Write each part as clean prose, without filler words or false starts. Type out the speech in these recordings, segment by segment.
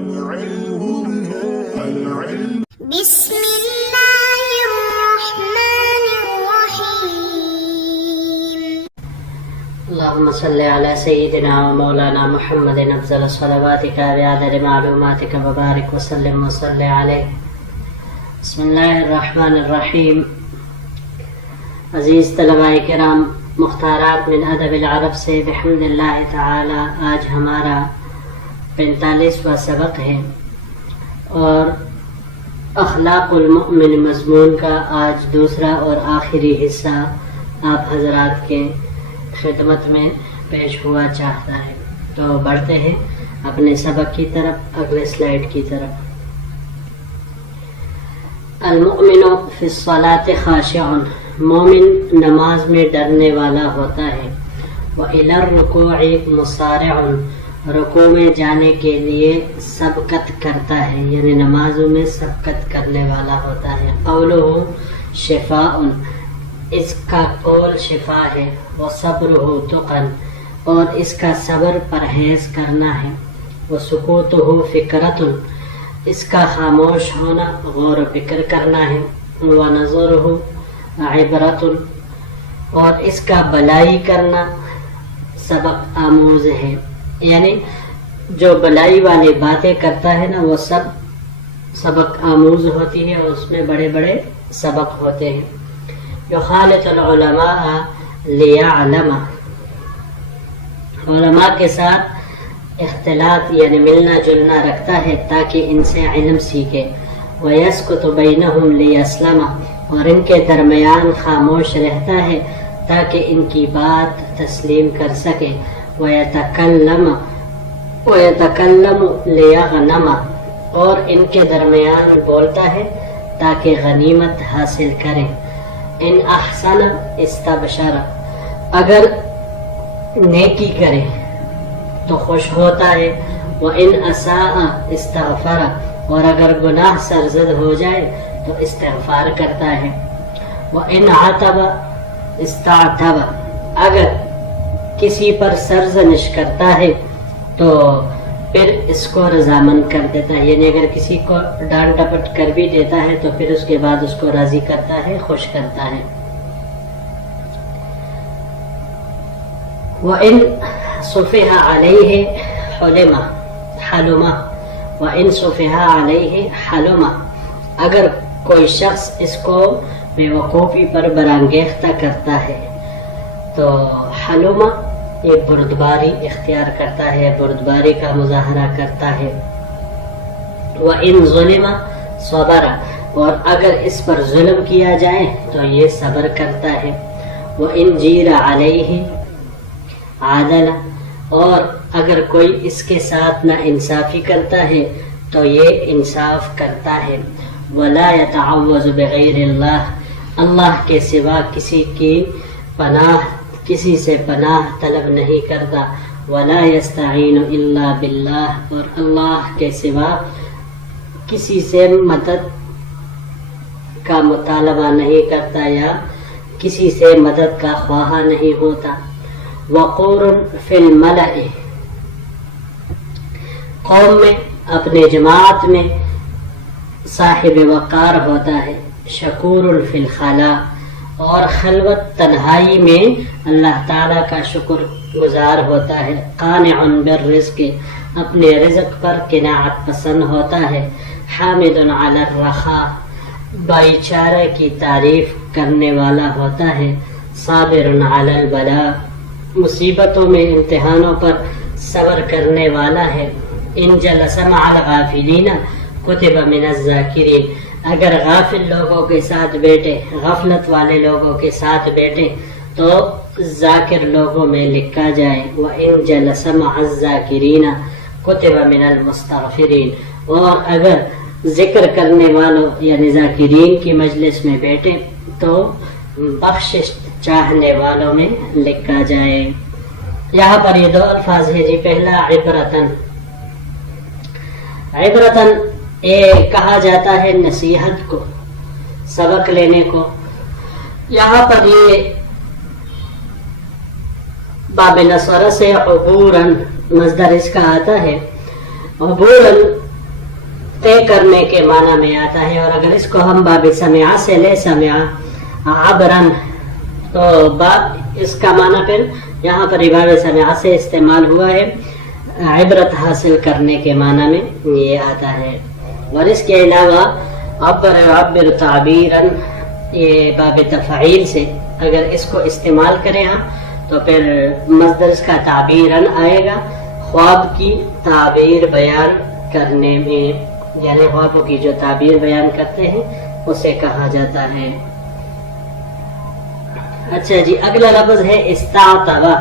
بسم الله الرحمن الرحيم. اللهم صل على سيدنا ومولانا محمد أفضل صلواتك بعدد معلوماتك وبارك وسلم وصل عليه. بسم الله الرحمن الرحیم. عزیز طلباء کرام، مختارات من ادب العرب سے بحمد اللہ تعالی آج ہمارا 45واں سبق ہے اور اخلاق المؤمن مضمون کا آج دوسرا اور آخری حصہ آپ حضرات کے خدمت میں پیش ہوا چاہتا ہے. تو بڑھتے ہیں اپنے سبق کی طرف، اگلے سلائیڈ کی طرف. المؤمن فی الصلاۃ خاشع، مومن نماز میں ڈرنے والا ہوتا ہے. وإلی الرکوع مسارع، رکوع میں جانے کے لیے سبقت کرتا ہے، یعنی نمازوں میں سبقت کرنے والا ہوتا ہے. قولہ شفاء، اس کا قول شفا ہے. وصبرہ تقن، اور اس کا صبر پرہیز کرنا ہے. وسکوتہ فکرۃ، اس کا خاموش ہونا غور و فکر کرنا ہے. ونظرہ عبرۃ، اور اس کا بلائی کرنا سبق آموز ہے. یعنی جو بلائی والی باتیں کرتا ہے نا وہ سب سبق آموز ہوتی ہے اور اس میں بڑے بڑے سبق ہوتے ہیں. یخالط العلماء لیعلم، علماء کے ساتھ اختلاط یعنی ملنا جلنا رکھتا ہے تاکہ ان سے علم سیکھے. ویسکت بینہم لیسلم، اور ان کے درمیان خاموش رہتا ہے تاکہ ان کی بات تسلیم کر سکے. وَيَتَكَلَّمُ لِيَغْنَمَ، اور ان کے درمیان بولتا ہے تاکہ غنیمت حاصل کرے. ان احسن استبشر، اگر نیکی کرے تو خوش ہوتا ہے. وَإِنْ أَسَاءَ اسْتَغْفَرَ، اور اگر گناہ سرزد ہو جائے تو استغفار کرتا ہے. وَإِنْ عَتَبَ اسْتَعْتَبَ، اگر کسی پر سرزنش کرتا ہے تو پھر اس کو رضامند کر دیتا ہے، یعنی اگر کسی کو ڈانٹ ڈپٹ کر بھی دیتا ہے تو پھر اس کے بعد اس کو راضی کرتا ہے، خوش کرتا ہے. وَإِنْ صُفِحَ عَلَيْهِ حَلُمَ، وَإِنْ صُفِحَ عَلَيْهِ حَلُمَ، اگر کوئی شخص اس کو بے وقوفی پر برانگیختہ کرتا ہے تو حلمہ یہ بردباری اختیار کرتا ہے، بردباری کا مظاہرہ کرتا ہے. وَإِنْ ظُلِمَ صَبَرَ، اور اگر اس پر ظلم کیا جائے تو یہ صبر کرتا ہے. وَإِنْ جِيرَ عَلَيْهِ عَدَلَ، اور اگر کوئی اس کے ساتھ نا انصافی کرتا ہے تو یہ انصاف کرتا ہے. وَلَا يَتَعَوَّذُ بِغَيْرِ اللَّهِ، اللہ کے سوا کسی سے پناہ طلب نہیں کرتا. وَلَا يَسْتَعِينُ إِلَّا بِاللَّهِ، اور اللہ کے سوا کسی سے مدد کا مطالبہ نہیں کرتا یا کسی سے مدد کا خواہاں نہیں ہوتا. وَقُورٌ فِي الْمَلَئِ، قوم میں اپنے جماعت میں صاحب وقار ہوتا ہے. شکور فی الخلاء، اور خلوت تنہائی میں اللہ تعالیٰ کا شکر گزار ہوتا ہے. قانع بالرزق، اپنے رزق پر قناعت پسند ہوتا ہے. حامد علی الرخاء، بھائی چارہ کی تعریف کرنے والا ہوتا ہے. صابر علی البلاء، مصیبتوں میں امتحانوں پر صبر کرنے والا ہے. ان جلس مع الغافلین کتب من الذاکرین، اگر غافل لوگوں کے ساتھ بیٹھے، غفلت والے لوگوں کے ساتھ بیٹھے تو ذاکر لوگوں میں لکھا جائے. وَإِنْ جَلَسَ مَعَ الذَّاكِرِينَ كُتِبَ مِنَ الْمُسْتَغْفِرِينَ، اور اگر ذکر کرنے والوں یعنی ذاکرین کی مجلس میں بیٹھے تو بخشش چاہنے والوں میں لکھا جائے. یہاں پر یہ دو الفاظ ہے جی. پہلا عبرتن، عبرتن یہ کہا جاتا ہے نصیحت کو، سبق لینے کو. یہاں پر یہ باب نصر سے عبوراً مصدر اس کا آتا ہے. عبوراً طے کرنے کے معنی میں آتا ہے. اور اگر اس کو ہم باب سمع سے لے سمع عبرن تو اس کا معنی پھر یہاں پر باب سمع سے استعمال ہوا ہے عبرت حاصل کرنے کے معنی میں یہ آتا ہے. اور اس کے علاوہ عبر تعبیرن یہ باب تفعیل سے اگر اس کو استعمال کریں ہم تو پھر مصدر اس کا تعبیرن آئے گا. خواب کی تعبیر بیان کرنے میں یعنی خوابوں کی جو تعبیر بیان کرتے ہیں اسے کہا جاتا ہے. اچھا جی اگلا لفظ ہے استعتبہ.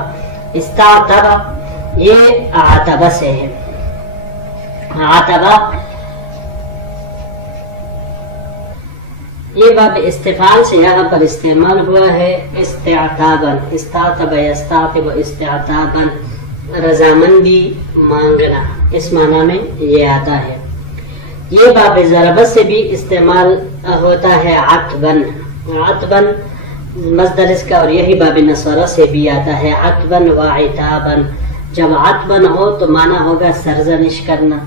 استعتبہ یہ عتبہ سے ہے. عتبہ یہ باب استفعال سے یہاں پر استعمال ہوا ہے استعتابا. استعتب یستعتب استعتابا رضامندی مانگنا اس معنی میں یہ آتا ہے. یہ باب ضربت سے بھی استعمال ہوتا ہے عتبا. عتبا مصدر اس کا اور یہی باب نصرہ سے بھی آتا ہے عتبا و عتابا. جب عتبا ہو تو معنی ہوگا سرزنش کرنا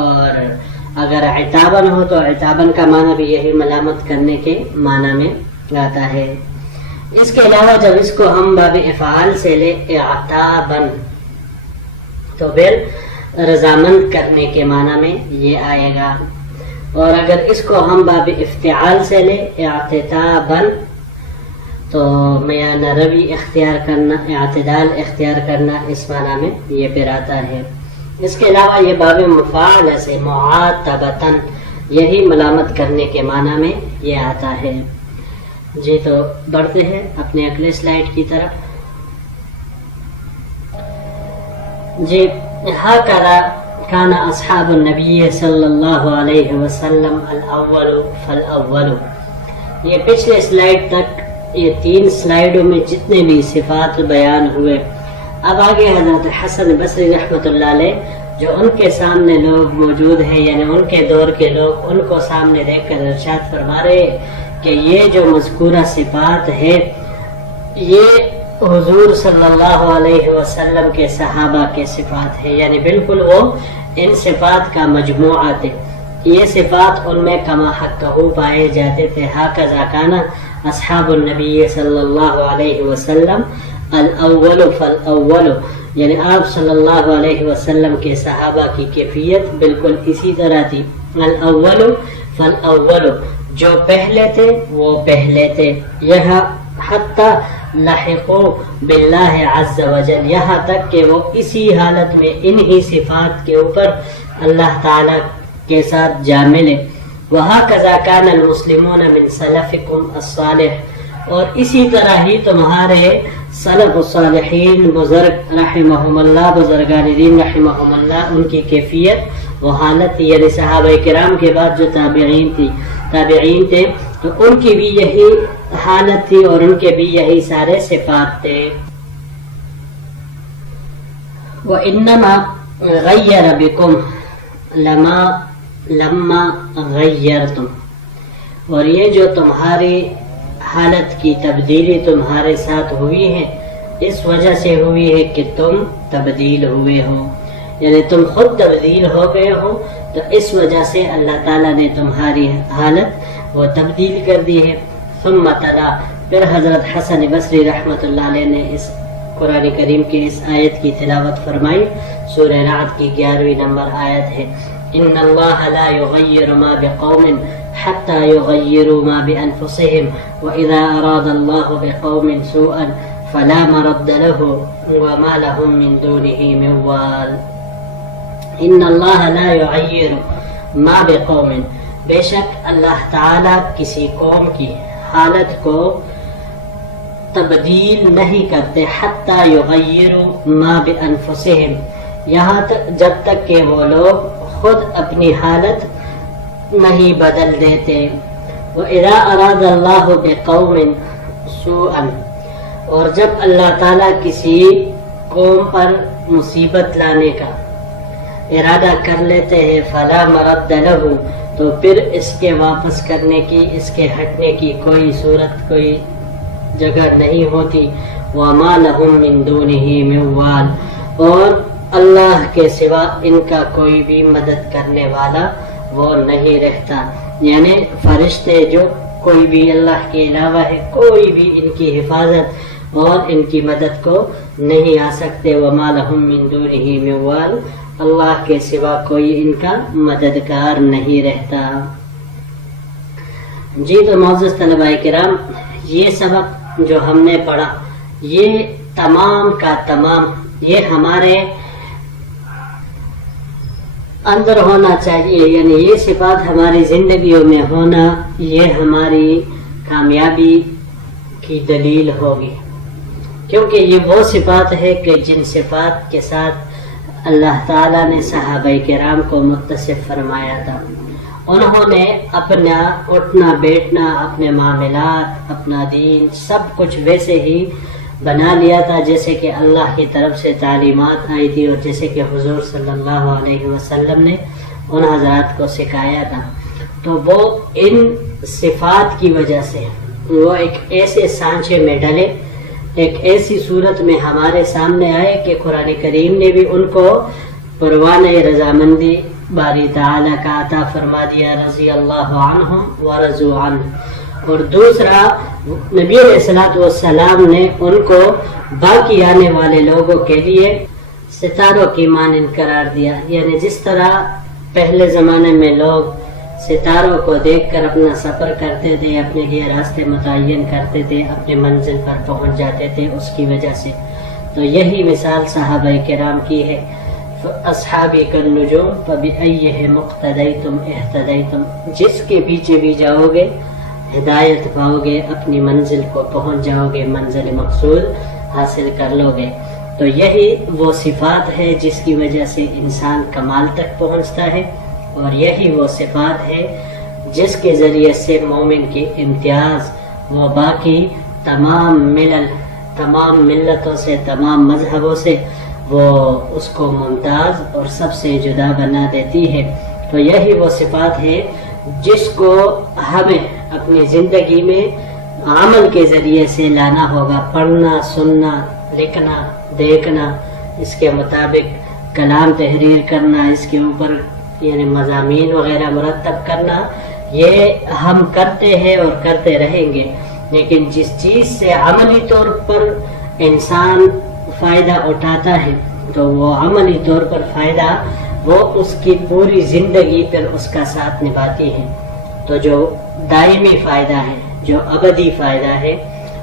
اور اگر عتابن ہو تو عتابن کا معنی بھی یہی ملامت کرنے کے معنی میں آتا ہے. اس کے علاوہ جب اس کو ہم باب افعال سے لے اعتابن تو پھر رضامند کرنے کے معنی میں یہ آئے گا. اور اگر اس کو ہم باب افتعال سے لے اعتتابن تو میان روی اختیار کرنا اعتدال اختیار کرنا اس معنی میں یہ پھر آتا ہے. اس کے علاوہ یہ باب مفعول سے معاتبتن یہی ملامت کرنے کے معنی میں یہ آتا ہے. جی تو بڑھتے ہیں اپنے اگلے سلائیڈ کی طرف. جی ہکذا کان اصحاب النبی صلی اللہ علیہ وسلم الاول فالاول. یہ پچھلے سلائیڈ تک یہ 3 سلائیڈوں میں جتنے بھی صفات بیان ہوئے. اب آگے حضرت حسن بصری رحمۃ اللہ علیہ جو ان کے سامنے لوگ موجود ہیں یعنی ان کے دور کے لوگ ان کو سامنے دیکھ کر ارشاد فرما رہے کہ یہ جو مذکورہ صفات ہے یہ حضور صلی اللہ علیہ وسلم کے صحابہ کے صفات ہیں یعنی بالکل وہ ان صفات کا مجموعہ تھے. یہ صفات ان میں کما حقہ پائے جاتے تھے. ہکذا کان اصحاب النبی صلی اللہ علیہ وسلم الاول فالاول یعنی آپ صلی اللہ علیہ وسلم کے صحابہ کی کیفیت بالکل اسی طرح تھی. الاول فالاول جو پہلے تھے وہ پہلے تھے. یہاں حتی لحقوا باللہ عز وجل یہاں تک کہ وہ اسی حالت میں انہی صفات کے اوپر اللہ تعالی کے ساتھ جا ملے. وَهَكَذَا كَانَ الْمُسْلِمُونَ مِنْ سَلَفِكُمْ الصَّالِحِ اور اسی طرح ہی تمہارے سلف الصالحین بزرگ رحمہم اللہ بزرگان دین رحمہم اللہ ان کی کیفیت وہ حالت تھی یعنی صحابہ کرام کے بعد جو تابعین تھے تو ان کی بھی یہی حالت تھی اور ان کے بھی یہی سارے صفات تھے. وَإِنَّمَا غَيَّرَ بِكُمْ لما غیرتم اور یہ جو تمہاری حالت کی تبدیلی تمہارے ساتھ ہوئی ہے اس وجہ سے ہوئی ہے کہ تم تبدیل ہوئے ہو یعنی تم خود تبدیل ہو گئے ہو تو اس وجہ سے اللہ تعالیٰ نے تمہاری حالت وہ تبدیل کر دی ہے. ثم تلا پھر حضرت حسن بصری رحمۃ اللہ علیہ نے اس قرآن کریم کی اس آیت کی تلاوت فرمائی. سورہ رعد کی 11ویں نمبر آیت ہے ان اللہ لا یغیر ما بقوم حتى يغيروا ما بأنفسهم وإذا أراد الله بقوم سوءا فلا مرد له وما لهم من دونه من وال. ان اللہ لا یغیر ما بقوم بے شک اللہ تعالی کسی قوم کی حالت کو تبدیل نہیں کرتے حتی یغیروا ما بانفسہم یہاں تک جب تک کہ وہ لوگ خود اپنی حالت نہیں بدل دیتے. وَإِذَا أَرَادَ اللَّهُ بِقَوْمٍ سُوءًا اور جب اللہ تعالیٰ کسی قوم پر مصیبت لانے کا ارادہ کر لیتے ہیں فَلَا مَرَدَّ لَهُ تو پھر اس کے واپس کرنے کی اس کے ہٹنے کی کوئی صورت کوئی جگہ نہیں ہوتی. وَمَا لَهُم مِّن دُونِهِ مِن وَالٍ اور اللہ کے سوا ان کا کوئی بھی مدد کرنے والا وہ نہیں رہتا. یعنی فرشتے جو کوئی بھی اللہ کے علاوہ ہے کوئی بھی ان کی حفاظت اور ان کی مدد کو نہیں آ سکتے. وما لهم من دونه من وال، اللہ کے سوا کوئی ان کا مددگار نہیں رہتا. جی تو معزز طلباء کرام، یہ سبق جو ہم نے پڑھا یہ تمام کا تمام یہ ہمارے اندر ہونا چاہیے. یعنی یہ صفات ہماری زندگیوں میں ہونا یہ ہماری کامیابی کی دلیل ہوگی، کیونکہ یہ وہ صفات ہے کہ جن صفات کے ساتھ اللہ تعالیٰ نے صحابہ کرام کو متصف فرمایا تھا. انہوں نے اپنا اٹھنا بیٹھنا، اپنے معاملات، اپنا دین سب کچھ ویسے ہی بنا لیا تھا جیسے کہ اللہ کی طرف سے تعلیمات آئی تھی اور جیسے کہ حضور صلی اللہ علیہ وسلم نے ان حضرات کو سکھایا تھا. تو وہ ان صفات کی وجہ سے وہ ایک ایسے سانچے میں ڈلے، ایک ایسی صورت میں ہمارے سامنے آئے کہ قرآن کریم نے بھی ان کو پروانہ رضامندی باری تعالیٰ کا عطا فرما دیا، رضی اللہ عنہم ورضوا عنہ. اور دوسرا، نبی علیہ الصلوۃ والسلام نے ان کو باقی آنے والے لوگوں کے لیے ستاروں کی مانند قرار دیا. یعنی جس طرح پہلے زمانے میں لوگ ستاروں کو دیکھ کر اپنا سفر کرتے تھے، اپنے لیے راستے متعین کرتے تھے، اپنی منزل پر پہنچ جاتے تھے اس کی وجہ سے، تو یہی مثال صحابہ کرام کی ہے. اصحابی کالنجوم فبأیہم اقتدیتم اہتدیتم، جس کے پیچھے بھی جاؤ گے ہدایت پاؤ گے، اپنی منزل کو پہنچ جاؤ گے، منزل مقصود حاصل کر لو گے. تو یہی وہ صفات ہے جس کی وجہ سے انسان کمال تک پہنچتا ہے، اور یہی وہ صفات ہے جس کے ذریعے سے مومن کی امتیاز وہ باقی تمام ملل، تمام ملتوں سے، تمام مذہبوں سے وہ اس کو ممتاز اور سب سے جدا بنا دیتی ہے. تو یہی وہ صفات ہے جس کو ہمیں اپنی زندگی میں عمل کے ذریعے سے لانا ہوگا. پڑھنا، سننا، لکھنا، دیکھنا، اس کے مطابق کلام تحریر کرنا، اس کے اوپر یعنی مضامین وغیرہ مرتب کرنا، یہ ہم کرتے ہیں اور کرتے رہیں گے. لیکن جس چیز سے عملی طور پر انسان فائدہ اٹھاتا ہے تو وہ عملی طور پر فائدہ وہ اس کی پوری زندگی پر اس کا ساتھ نبھاتی ہے. تو جو دائمی فائدہ ہے، جو ابدی فائدہ ہے،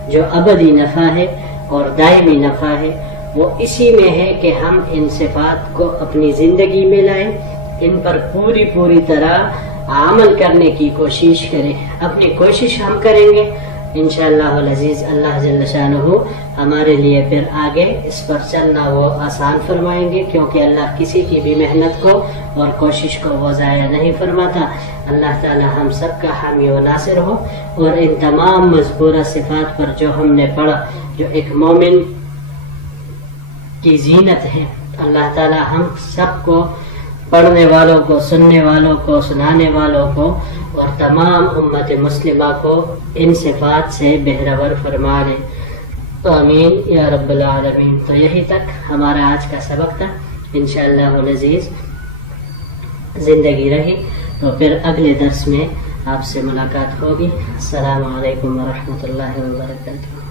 جو ابدی نفع ہے اور دائمی نفع ہے، وہ اسی میں ہے کہ ہم ان صفات کو اپنی زندگی میں لائیں، ان پر پوری طرح عمل کرنے کی کوشش کریں. اپنی کوشش ہم کریں گے انشاءاللہ العزیز، اللہ جل شانہ ہمارے لیے پھر آگے اس پر چلنا وہ آسان فرمائیں گے، کیونکہ اللہ کسی کی بھی محنت کو اور کوشش کو وہ ضائع نہیں فرماتا. اللہ تعالی ہم سب کا حامی و ناصر ہو، اور ان تمام مذکورہ صفات پر جو ہم نے پڑھا جو ایک مومن کی زینت ہے، اللہ تعالی ہم سب کو، پڑھنے والوں کو، سننے والوں کو، سنانے والوں کو اور تمام امت مسلمہ کو ان صفات سے بہرور فرما لے. آمین یا رب العالمین. تو یہی تک ہمارا آج کا سبق تھا. انشاءاللہ العزیز زندگی رہی تو پھر اگلے درس میں آپ سے ملاقات ہوگی. السلام علیکم ورحمۃ اللہ وبرکاتہ.